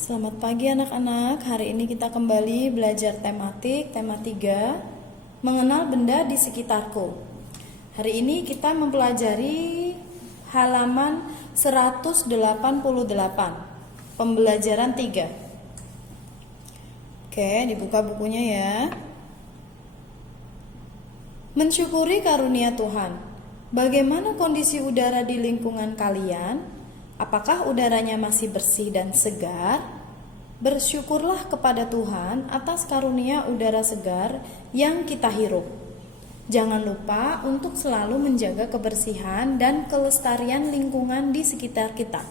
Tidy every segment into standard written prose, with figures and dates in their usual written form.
Selamat pagi anak-anak. Hari ini kita kembali belajar tematik, tema 3, mengenal benda di sekitarku. Hari ini kita mempelajari halaman 188, pembelajaran 3. Oke, dibuka bukunya ya. Mensyukuri karunia Tuhan. Bagaimana kondisi udara di lingkungan kalian? Apakah udaranya masih bersih dan segar? Bersyukurlah kepada Tuhan atas karunia udara segar yang kita hirup. Jangan lupa untuk selalu menjaga kebersihan dan kelestarian lingkungan di sekitar kita.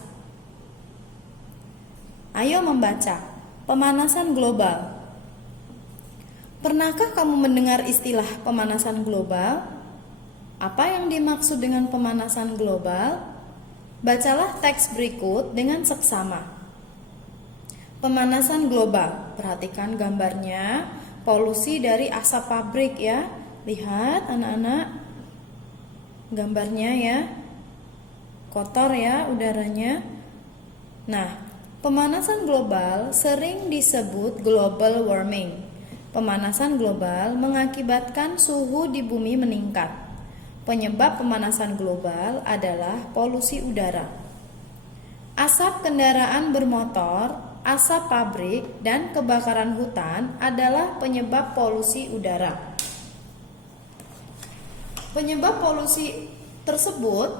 Ayo membaca. Pemanasan global. Pernahkah kamu mendengar istilah pemanasan global? Apa yang dimaksud dengan pemanasan global? Bacalah teks berikut dengan seksama. Pemanasan global. Perhatikan gambarnya. Polusi dari asap pabrik ya. Lihat anak-anak gambarnya ya. Kotor ya udaranya. Nah, pemanasan global sering disebut global warming. Pemanasan global mengakibatkan suhu di bumi meningkat. Penyebab pemanasan global adalah polusi udara. Asap kendaraan bermotor, asap pabrik, dan kebakaran hutan adalah penyebab polusi udara. Penyebab polusi tersebut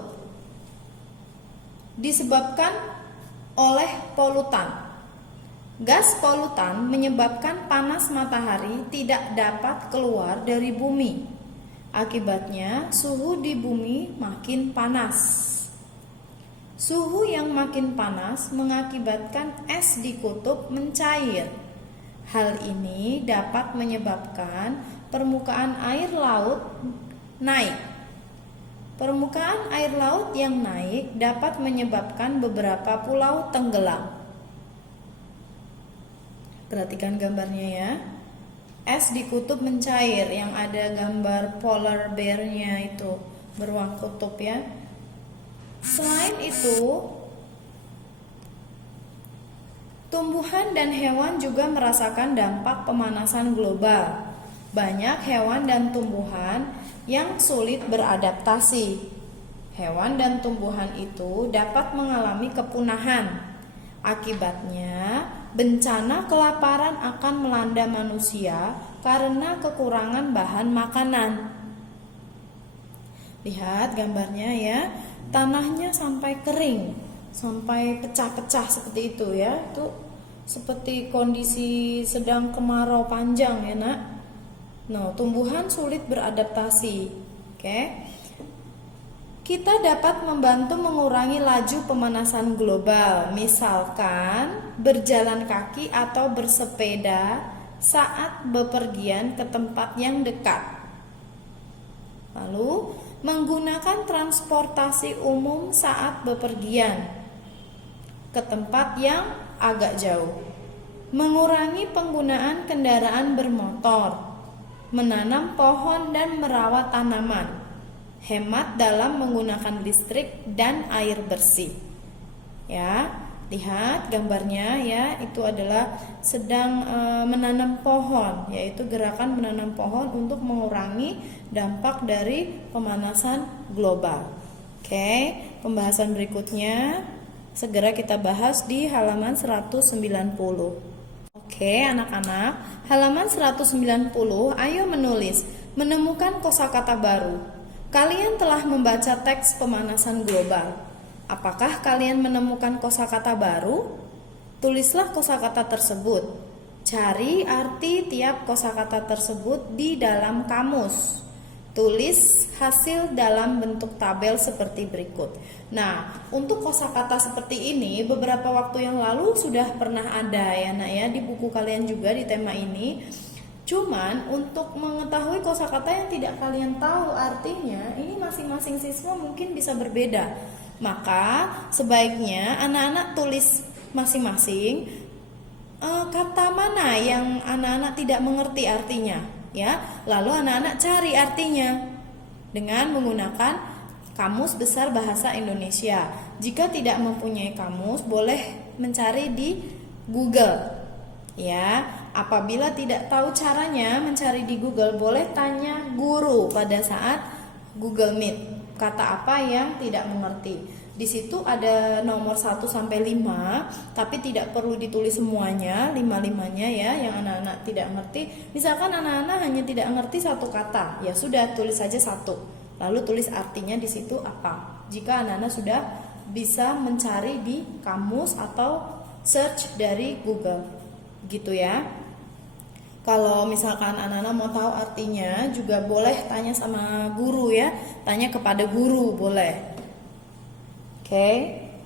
disebabkan oleh polutan. Gas polutan menyebabkan panas matahari tidak dapat keluar dari bumi. Akibatnya, suhu di bumi makin panas. Suhu yang makin panas mengakibatkan es di kutub mencair. Hal ini dapat menyebabkan permukaan air laut naik. Permukaan air laut yang naik dapat menyebabkan beberapa pulau tenggelam. Perhatikan gambarnya ya. Es di kutub mencair, yang ada gambar polar bear-nya itu beruang kutub ya. Selain itu, tumbuhan dan hewan juga merasakan dampak pemanasan global. Banyak hewan dan tumbuhan yang sulit beradaptasi. Hewan dan tumbuhan itu dapat mengalami kepunahan. Akibatnya, bencana kelaparan akan melanda manusia karena kekurangan bahan makanan. Lihat gambarnya ya, tanahnya sampai kering, sampai pecah-pecah seperti itu ya. Itu seperti kondisi sedang kemarau panjang ya nak. Nah, tumbuhan sulit beradaptasi. Oke. Kita dapat membantu mengurangi laju pemanasan global, misalkan berjalan kaki atau bersepeda saat bepergian ke tempat yang dekat. Lalu, menggunakan transportasi umum saat bepergian ke tempat yang agak jauh. Mengurangi penggunaan kendaraan bermotor, menanam pohon dan merawat tanaman. Hemat dalam menggunakan listrik dan air bersih. Ya, lihat gambarnya ya, itu adalah sedang menanam pohon, yaitu gerakan menanam pohon untuk mengurangi dampak dari pemanasan global. Oke, pembahasan berikutnya segera kita bahas di halaman 190. Oke, anak-anak, halaman 190, ayo menulis, menemukan kosakata baru. Kalian telah membaca teks pemanasan global. Apakah kalian menemukan kosakata baru? Tulislah kosakata tersebut. Cari arti tiap kosakata tersebut di dalam kamus. Tulis hasil dalam bentuk tabel seperti berikut. Nah, untuk kosakata seperti ini beberapa waktu yang lalu sudah pernah ada ya nak ya, di buku kalian juga di tema ini. Cuman untuk mengetahui kosakata yang tidak kalian tahu artinya, ini masing-masing siswa mungkin bisa berbeda. Maka sebaiknya anak-anak tulis masing-masing kata mana yang anak-anak tidak mengerti artinya, ya. Lalu anak-anak cari artinya dengan menggunakan Kamus Besar Bahasa Indonesia. Jika tidak mempunyai kamus, boleh mencari di Google. Ya, apabila tidak tahu caranya mencari di Google, boleh tanya guru pada saat Google Meet. Kata apa yang tidak mengerti. Di situ ada nomor 1 sampai 5, tapi tidak perlu ditulis semuanya, 5-5-nya ya, yang anak-anak tidak ngerti. Misalkan anak-anak hanya tidak ngerti satu kata, ya sudah tulis saja satu. Lalu tulis artinya di situ apa. Jika anak-anak sudah bisa mencari di kamus atau search dari Google. Gitu ya. Kalau misalkan anak-anak mau tahu artinya juga boleh tanya sama guru ya. Tanya kepada guru boleh. Oke.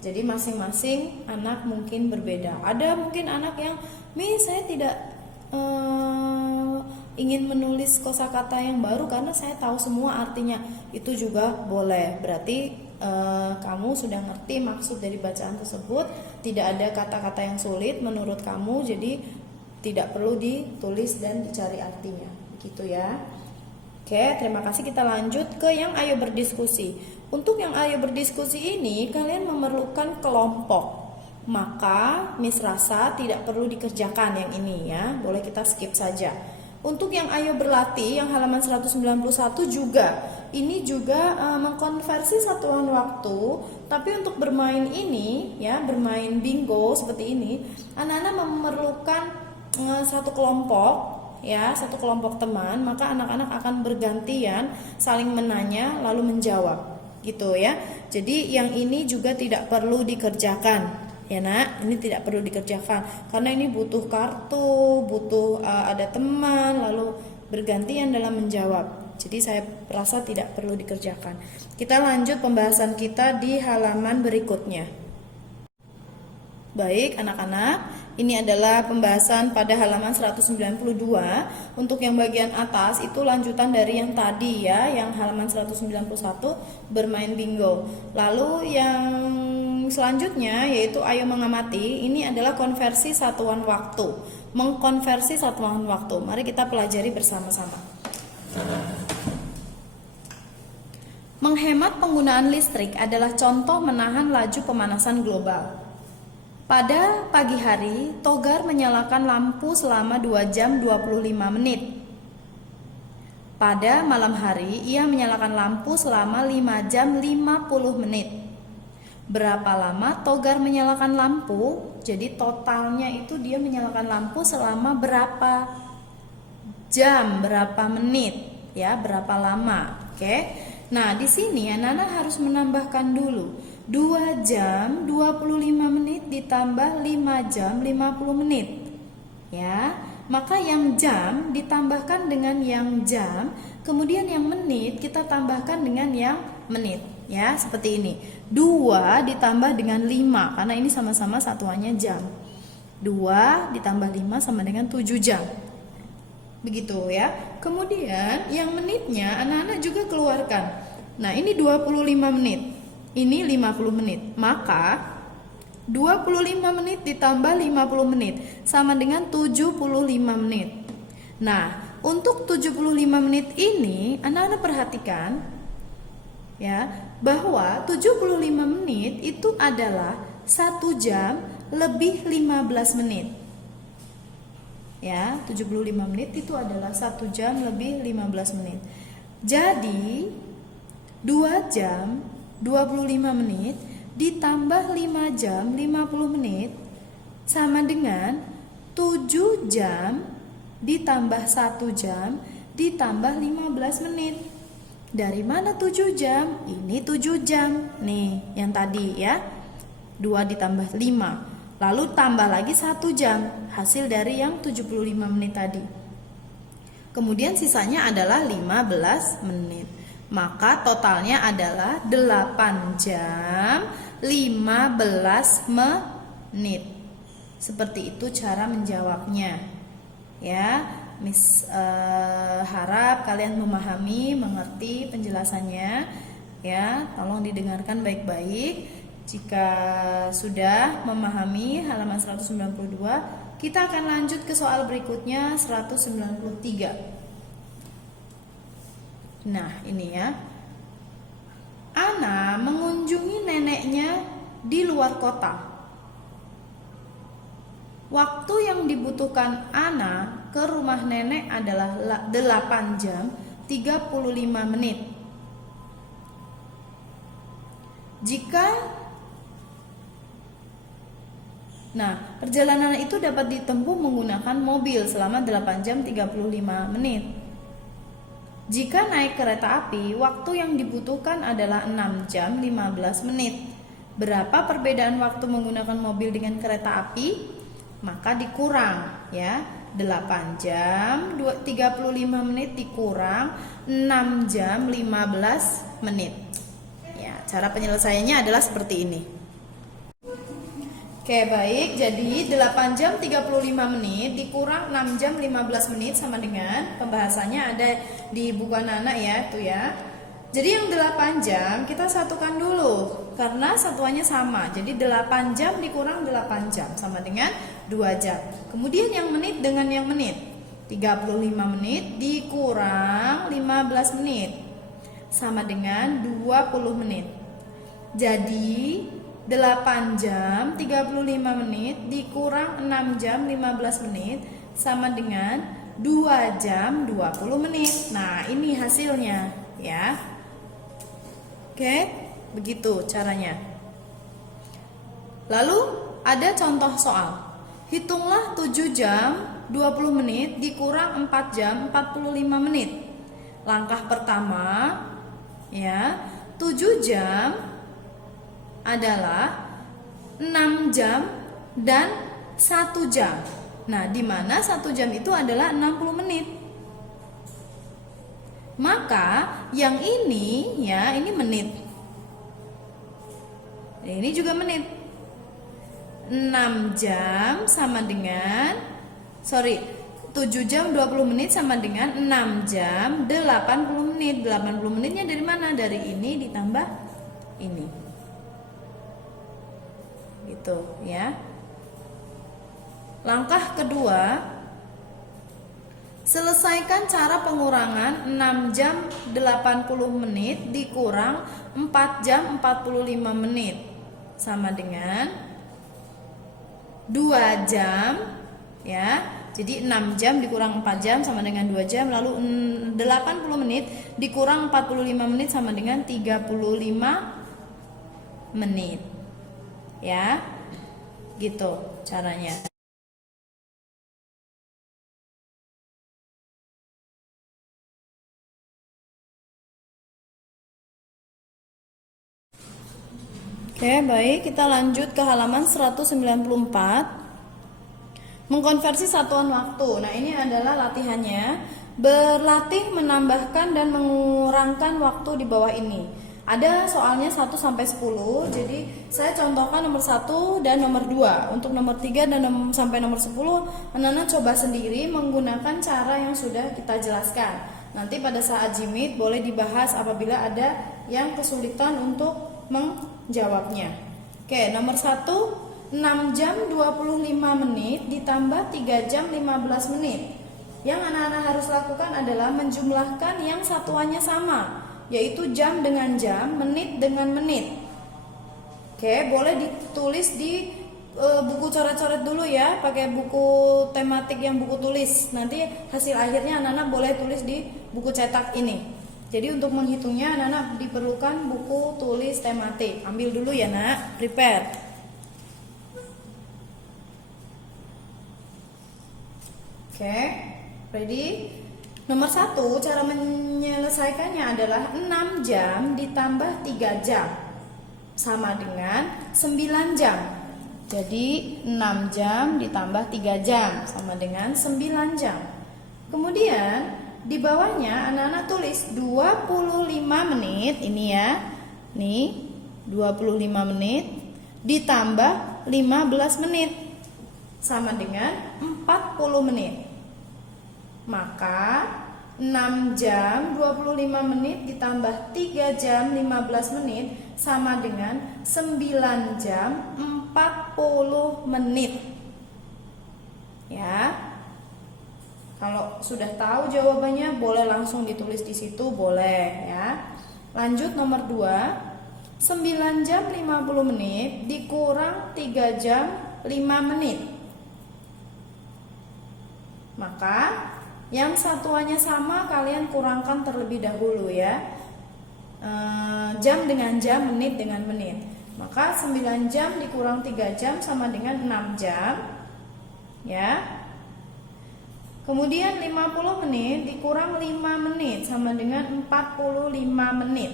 Jadi masing-masing anak mungkin berbeda. Ada mungkin anak yang, saya tidak ingin menulis kosakata yang baru karena saya tahu semua artinya. Itu juga boleh. Berarti kamu sudah ngerti maksud dari bacaan tersebut, tidak ada kata-kata yang sulit menurut kamu, jadi tidak perlu ditulis dan dicari artinya, gitu ya. Oke, terima kasih. Kita lanjut ke yang ayo berdiskusi. Untuk yang ayo berdiskusi ini kalian memerlukan kelompok, maka Miss rasa tidak perlu dikerjakan yang ini ya, boleh kita skip saja. Untuk yang ayo berlatih yang halaman 191 juga, ini juga mengkonversi satuan waktu, tapi untuk bermain ini ya, bermain bingo seperti ini, anak-anak memerlukan satu kelompok ya, satu kelompok teman, maka anak-anak akan bergantian saling menanya lalu menjawab gitu ya. Jadi yang ini juga tidak perlu dikerjakan. Ya nak, ini tidak perlu dikerjakan karena ini butuh kartu, butuh ada teman, lalu bergantian dalam menjawab. Jadi saya rasa tidak perlu dikerjakan. Kita lanjut pembahasan kita di halaman berikutnya. Baik anak-anak, ini adalah pembahasan pada halaman 192. Untuk yang bagian atas itu lanjutan dari yang tadi ya, yang halaman 191 bermain bingo. Lalu yang selanjutnya yaitu ayo mengamati, ini adalah konversi satuan waktu. Mengkonversi satuan waktu. Mari kita pelajari bersama-sama. Menghemat penggunaan listrik adalah contoh menahan laju pemanasan global. Pada pagi hari, Togar menyalakan lampu selama 2 jam 25 menit. Pada malam hari, ia menyalakan lampu selama 5 jam 50 menit. Berapa lama Togar menyalakan lampu? Jadi totalnya itu dia menyalakan lampu selama berapa jam, berapa menit, ya, berapa lama. Oke. Nah, di sini anak-anak harus menambahkan dulu. 2 jam 25 menit ditambah 5 jam 50 menit. Ya, maka yang jam ditambahkan dengan yang jam, kemudian yang menit kita tambahkan dengan yang menit. Ya, seperti ini. 2 ditambah dengan 5 karena ini sama-sama satuannya jam. 2 ditambah 5 sama dengan 7 jam. Begitu ya. Kemudian yang menitnya anak-anak juga keluarkan. Nah, ini 25 menit. Ini 50 menit. Maka 25 menit ditambah 50 menit sama dengan 75 menit. Nah, untuk 75 menit ini anak-anak perhatikan ya, bahwa 75 menit itu adalah 1 jam lebih 15 menit. Ya, 75 menit itu adalah 1 jam lebih 15 menit. Jadi 2 jam 25 menit ditambah 5 jam 50 menit sama dengan 7 jam ditambah 1 jam ditambah 15 menit. Dari mana 7 jam? Ini 7 jam. Nih, yang tadi ya. 2 ditambah 5. Lalu tambah lagi 1 jam. Hasil dari yang 75 menit tadi. Kemudian sisanya adalah 15 menit. Maka totalnya adalah 8 jam 15 menit. Seperti itu cara menjawabnya. Ya, Miss harap kalian memahami, mengerti penjelasannya. Ya, tolong didengarkan baik-baik. Jika sudah memahami halaman 192, kita akan lanjut ke soal berikutnya 193. Nah, ini ya. Ana mengunjungi neneknya di luar kota. waktu yang dibutuhkan Ana ke rumah nenek adalah 8 jam 35 menit. Perjalanan itu dapat ditempuh menggunakan mobil selama 8 jam 35 menit. Jika naik kereta api, waktu yang dibutuhkan adalah 6 jam 15 menit. Berapa perbedaan waktu menggunakan mobil dengan kereta api? Maka dikurang ya. 8 jam 35 menit dikurang 6 jam 15 menit. Ya, cara penyelesaiannya adalah seperti ini. Oke, baik. Jadi 8 jam 35 menit dikurang 6 jam 15 menit sama dengan, pembahasannya ada di buku anak-anak ya, tuh ya. Jadi yang 8 jam kita satukan dulu karena satuannya sama. Jadi 8 jam dikurang 8 jam sama dengan 2 jam. Kemudian yang menit dengan yang menit. 35 menit dikurang 15 menit sama dengan 20 menit. Jadi 8 jam 35 menit dikurang 6 jam 15 menit sama dengan 2 jam 20 menit. Nah, ini hasilnya ya. Oke, begitu caranya. Lalu ada contoh soal. Hitunglah 7 jam 20 menit dikurang 4 jam 45 menit. Langkah pertama ya, 7 jam adalah 6 jam dan 1 jam. Nah, di mana 1 jam itu adalah 60 menit. Maka yang ini ya, ini menit. Ini juga menit. 6 jam sama dengan 7 jam 20 menit sama dengan 6 jam 80 menit. 80 menitnya dari mana? Dari ini ditambah ini. Gitu ya. Langkah kedua, selesaikan cara pengurangan 6 jam 80 menit dikurang 4 jam 45 menit sama dengan 2 jam ya. Jadi 6 jam dikurang 4 jam sama dengan 2 jam, lalu 80 menit dikurang 45 menit sama dengan 35 menit. Ya, gitu caranya. Oke, baik, kita lanjut ke halaman 194. Mengkonversi satuan waktu. Nah, ini adalah latihannya. Berlatih menambahkan dan mengurangkan waktu di bawah ini. Ada soalnya 1 sampai 10. Jadi saya contohkan nomor 1 dan nomor 2. Untuk nomor 3 dan sampai nomor 10, anak-anak coba sendiri menggunakan cara yang sudah kita jelaskan. Nanti pada saat jimit boleh dibahas apabila ada yang kesulitan untuk menjawabnya. Oke, nomor 1, 6 jam 25 menit ditambah 3 jam 15 menit. Yang anak-anak harus lakukan adalah menjumlahkan yang satuannya sama, yaitu jam dengan jam, menit dengan menit. Oke, boleh ditulis di buku coret-coret dulu ya, pakai buku tematik yang buku tulis. Nanti hasil akhirnya anak-anak boleh tulis di buku cetak ini. Jadi untuk menghitungnya anak-anak diperlukan buku tulis tematik. Ambil dulu ya nak, prepare. Oke, ready? Nomor 1, cara menyelesaikannya adalah 6 jam ditambah 3 jam sama dengan 9 jam. Jadi 6 jam ditambah 3 jam sama dengan 9 jam. Kemudian di bawahnya anak-anak tulis 25 menit, ini ya. Nih, 25 menit ditambah 15 menit sama dengan 40 menit. Maka 6 jam 25 menit ditambah 3 jam 15 menit sama dengan 9 jam 40 menit. Ya. Kalau sudah tahu jawabannya boleh langsung ditulis di situ, boleh ya. Lanjut nomor 2. 9 jam 50 menit dikurang 3 jam 5 menit Maka yang satuannya sama kalian kurangkan terlebih dahulu ya. Jam dengan jam, menit dengan menit. Maka 9 jam dikurang 3 jam sama dengan 6 jam. Ya. Kemudian 50 menit dikurang 5 menit sama dengan 45 menit.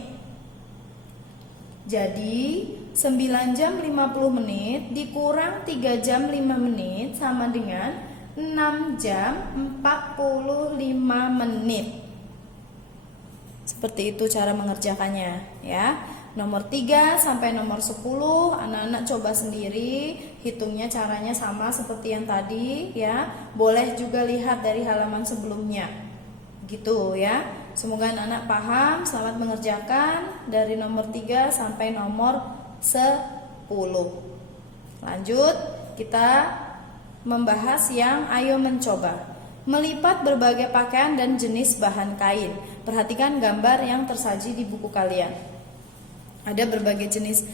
Jadi 9 jam 50 menit dikurang 3 jam 5 menit sama dengan 6 jam 45 menit. Seperti itu cara mengerjakannya ya. Nomor 3 sampai nomor 10 anak-anak coba sendiri, hitungnya caranya sama seperti yang tadi ya. Boleh juga lihat dari halaman sebelumnya. Gitu ya. Semoga anak-anak paham. Selamat mengerjakan dari nomor 3 sampai nomor 10. Lanjut, kita membahas yang ayo mencoba. Melipat berbagai pakaian dan jenis bahan kain. Perhatikan gambar yang tersaji di buku kalian. Ada berbagai jenis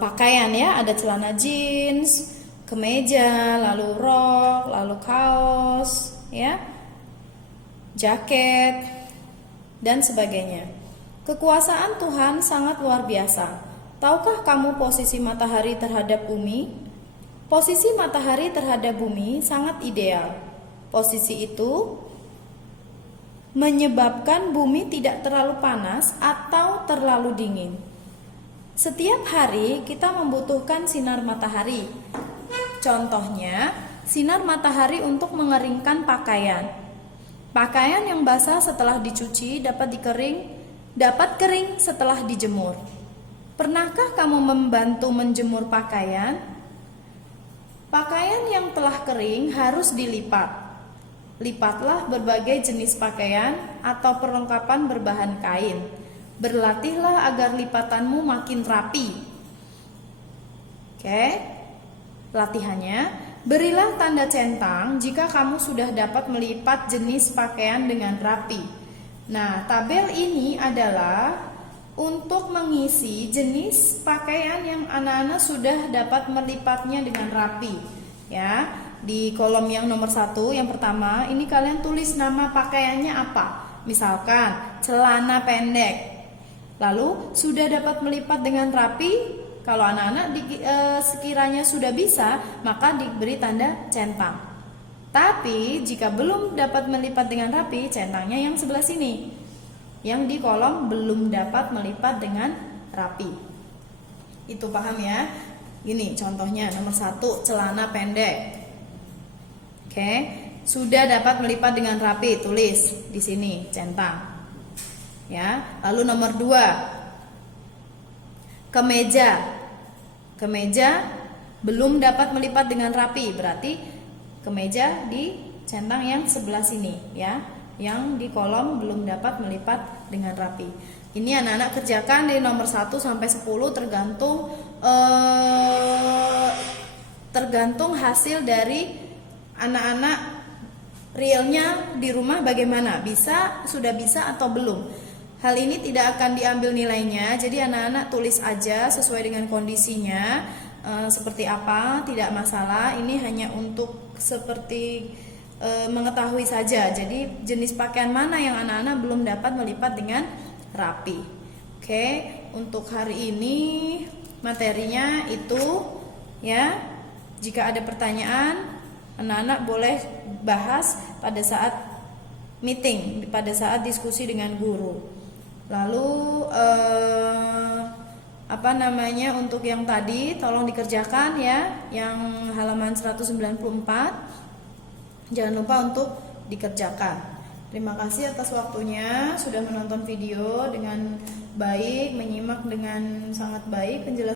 pakaian ya, ada celana jeans, kemeja, lalu rok, lalu kaos, ya, jaket, dan sebagainya. Kekuasaan Tuhan sangat luar biasa. Tahukah kamu posisi matahari terhadap bumi? Posisi matahari terhadap bumi sangat ideal. Posisi itu menyebabkan bumi tidak terlalu panas atau terlalu dingin. Setiap hari kita membutuhkan sinar matahari. Contohnya, sinar matahari untuk mengeringkan pakaian. Pakaian yang basah setelah dicuci dapat kering setelah dijemur. Pernahkah kamu membantu menjemur pakaian? Pakaian yang telah kering harus dilipat. Lipatlah berbagai jenis pakaian atau perlengkapan berbahan kain. Berlatihlah agar lipatanmu makin rapi. Oke. Latihannya, berilah tanda centang jika kamu sudah dapat melipat jenis pakaian dengan rapi. Nah, tabel ini adalah untuk mengisi jenis pakaian yang anak-anak sudah dapat melipatnya dengan rapi. Ya. Di kolom yang nomor 1, yang pertama, ini kalian tulis nama pakaiannya apa. Misalkan celana pendek. Lalu sudah dapat melipat dengan rapi. Kalau anak-anak sekiranya sudah bisa, maka diberi tanda centang. Tapi jika belum dapat melipat dengan rapi, centangnya yang sebelah sini. Yang di kolom belum dapat melipat dengan rapi. Itu paham ya? Gini contohnya nomor 1, celana pendek. Oke, sudah dapat melipat dengan rapi, tulis di sini centang. Ya, lalu nomor 2, kemeja. Kemeja belum dapat melipat dengan rapi, berarti kemeja di centang yang sebelah sini, ya, yang di kolom belum dapat melipat dengan rapi. Ini anak-anak kerjakan dari nomor 1 sampai 10 tergantung hasil dari anak-anak realnya di rumah bagaimana, sudah bisa atau belum. Hal ini tidak akan diambil nilainya, jadi anak-anak tulis aja sesuai dengan kondisinya, seperti apa, tidak masalah. Ini hanya untuk seperti mengetahui saja. Jadi jenis pakaian mana yang anak-anak belum dapat melipat dengan rapi. Oke, untuk hari ini materinya itu ya. Jika ada pertanyaan, anak-anak boleh bahas pada saat meeting, pada saat diskusi dengan guru. Lalu untuk yang tadi tolong dikerjakan ya, yang halaman 194. Jangan lupa untuk dikerjakan. Terima kasih atas waktunya, sudah menonton video dengan baik, menyimak dengan sangat baik penjelasan